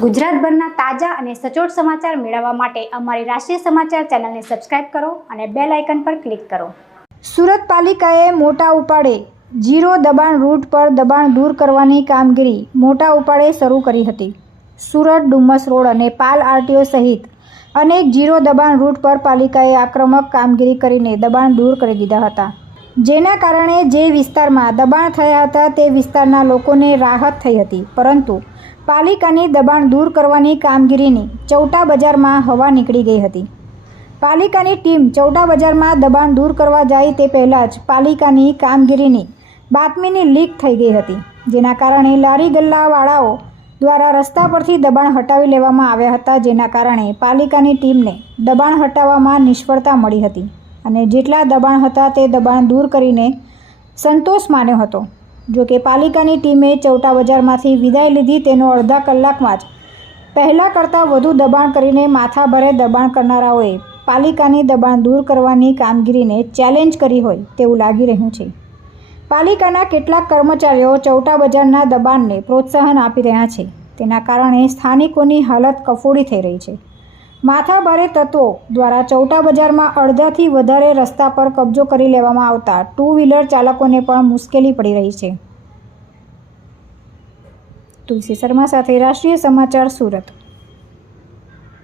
ગુજરાતભરના તાજા અને સચોટ સમાચાર મેળવવા માટે અમારી રાષ્ટ્રીય સમાચાર ચેનલને સબસ્ક્રાઇબ કરો અને બેલ આઇકન પર ક્લિક કરો. સુરત પાલિકાએ મોટા ઉપાડે જીરો દબાણ રૂટ પર દબાણ દૂર કરવાની કામગીરી મોટા ઉપાડે શરૂ કરી હતી. સુરત ડુમસ રોડ અને પાલ આરટીઓ સહિત અનેક જીરો દબાણ રૂટ પર પાલિકાએ આક્રમક કામગીરી કરીને દબાણ દૂર કરી દીધા હતા. જેના કારણે જે વિસ્તારમાં દબાણ થયા હતા તે વિસ્તારના લોકોને રાહત થઈ હતી, પરંતુ પાલિકાની દબાણ દૂર કરવાની કામગીરીની ચૌટા બજારમાં હવા નીકળી ગઈ હતી. પાલિકાની ટીમ ચૌટા બજારમાં દબાણ દૂર કરવા જાય તે પહેલાં જ પાલિકાની કામગીરીની બાતમીની લીક થઈ ગઈ હતી, જેના કારણે લારી ગલ્લાવાળાઓ દ્વારા રસ્તા પરથી દબાણ હટાવી લેવામાં આવ્યા હતા, જેના કારણે પાલિકાની ટીમને દબાણ હટાવવામાં નિષ્ફળતા મળી હતી અને જેટલા દબાણ હતા તે દબાણ દૂર કરીને સંતોષ માન્યો હતો. જો કે પાલિકાની ટીમે ચૌટા બજારમાંથી વિદાય લીધી તેનો અડધા કલાકમાં જ. પહેલાં કરતાં વધુ દબાણ કરીને માથાભરે દબાણ કરનારાઓએ પાલિકાની દબાણ દૂર કરવાની કામગીરીને ચેલેન્જ કરી હોય તેવું લાગી રહ્યું છે. પાલિકાના કેટલાક કર્મચારીઓ ચૌટા બજારના દબાણને પ્રોત્સાહન આપી રહ્યા છે. તેના કારણે સ્થાનિકોની હાલત કફોડી થઈ રહી છે. માથાભારે તત્વો દ્વારા ચૌટા બજારમાં અડધાથી વધારે રસ્તા પર કબજો કરી લેવામાં આવતા ટુ વ્હીલર ચાલકોને પણ મુશ્કેલી પડી રહી છે. તુલસી શર્મા સાથે રાષ્ટ્રીય સમાચાર સુરત.